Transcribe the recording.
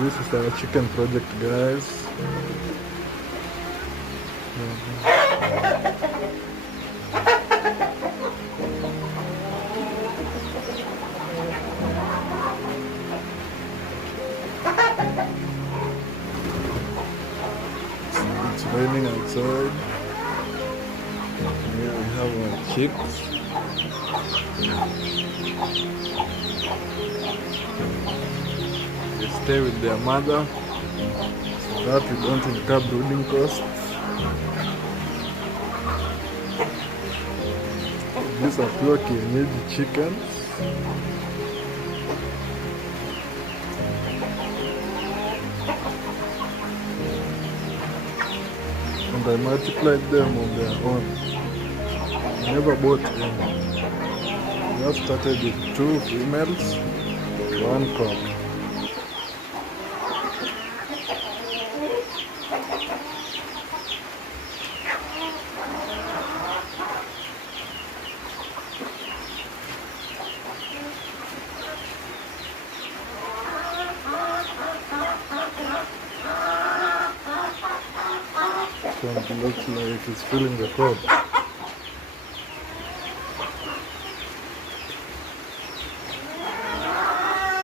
This is our chicken project, guys. It's raining outside. Here we have our chicks. They stay with their mother so that we don't incur brooding costs. These are pure Kienyeji chickens. And I multiplied them on their own. I never bought any. We have started with 2 females, 1 cock. So it looks like it's feeling the cold.